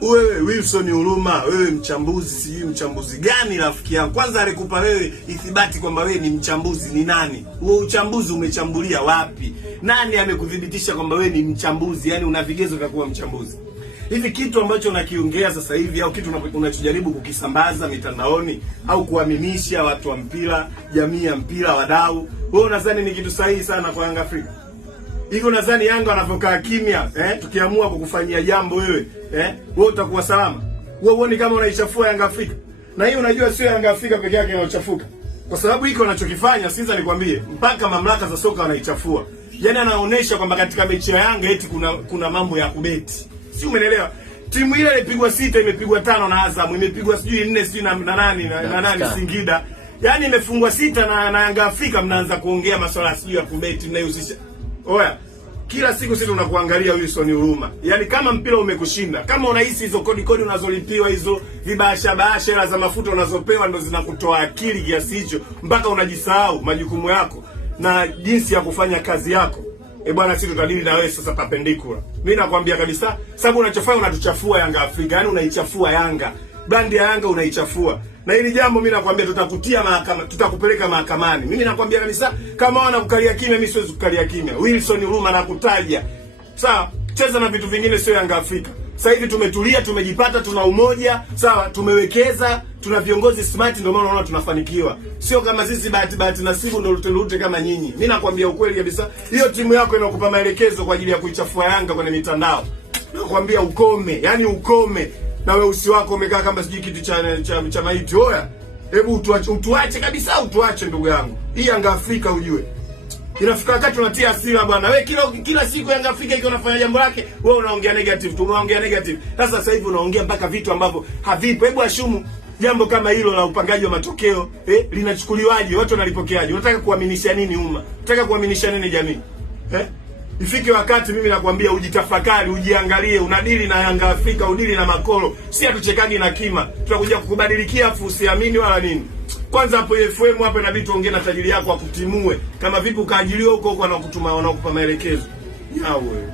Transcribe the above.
Wewe Wilson Huruma, wewe mchambuzi, sijui mchambuzi gani rafiki yangu? Kwanza alikupa wewe ithibati kwamba wewe ni mchambuzi ni nani? Huo uchambuzi umechambulia wapi? Nani amekudhibitisha kwamba wewe ni mchambuzi? Yaani una vigezo vya kuwa mchambuzi. Hivi kitu ambacho unakiongea sasa hivi au kitu unachojaribu kukisambaza mitandaoni au kuaminisha watu wa mpira, jamii ya mpira, wadau, wewe unadhani ni kitu sahihi sana kwa Yanga Afrika? Hivyo nadhani Yanga wanavyokaa kimya, tukiamua kukufanyia jambo wewe, wewe utakuwa salama? Wewe uone kama unaichafua Yanga Afrika? Na hii unajua sio Yanga Afrika peke yake inayochafuka. Kwa sababu hiki wanachokifanya, siza nikwambie, mpaka mamlaka za soka wanaichafua. Yaani anaonesha kwamba katika mechi ya Yanga eti kuna mambo ya kubeti. Si umeelewa? Timu ile ilipigwa 6, imepigwa 5 na Azam, imepigwa sijui 4 sijui na nani Singida. Yaani imefungwa 6 na Yanga Afrika mnaanza kuongea masuala sijui ya kubeti mnayohusisha. Oya, kila siku sisi tunakuangalia Wilson Huruma. Yaani kama mpira umekushinda, kama unahisi hizo kodi unazolipiwa, hizo vibahasha hela za mafuta unazopewa ndo zinakutoa akili kiasi hicho mpaka unajisahau majukumu yako na jinsi ya kufanya kazi yako. Bwana, sisi tutadili na wewe sasa perpendicular. Mimi nakwambia kabisa, sababu unachofanya unatuchafua Yanga Afrika. Yaani unaichafua Yanga. Brand ya Yanga unaichafua. Na hili jambo mimi nakwambia tutakutia mahakama, tutakupeleka mahakamani. Mimi nakwambia kabisa, kama wanakukalia kimya, mimi siwezi kukalia kimya. Wilson Huruma nakutaja. Sawa, cheza na vitu vingine, sio Yanga Afrika. Sasa hivi tumetulia, tumejipata, tuna umoja, sawa, tumewekeza, tuna viongozi smart, ndio maana unaona tunafanikiwa. Sio kama sisi bahati nasibu ndio lute kama nyinyi. Mimi nakwambia ukweli kabisa, hiyo timu yako inakupa maelekezo kwa ajili ya kuichafua Yanga kwenye mitandao. Nakwambia ukome, yani ukome. Na wewe usi wako umekaa kama sijui kitu cha maiti. Oya, hebu utuache kabisa, utuache ndugu yangu. Hii Yanga Afrika ujue. Inafika wakati unatia hasira bwana. Wewe kila siku Yanga Afrika iko nafanya jambo lake, wewe unaongea negative tu, unaongea negative. Sasa hivi unaongea mpaka vitu ambavyo havipo. Hebu ashumu jambo kama hilo la upangaji wa matokeo, linachukuliwaje? Watu wanalipokeaje? Unataka kuaminisha nini umma? Unataka kuaminisha nini jamii? Ifike wakati mimi nakwambia ujitafakari, ujiangalie, unadili na Yanga Afrika, udili na makolo. Si atuchekagi na kima. Tutakuja kukubadilikia afu usiamini wala nini. Kwanza hapo FM hapo inabidi tuongee na tajiri yako akutimue. Kama vipi ukaajiliwa huko wanakutuma wanakupa maelekezo. Yao wewe.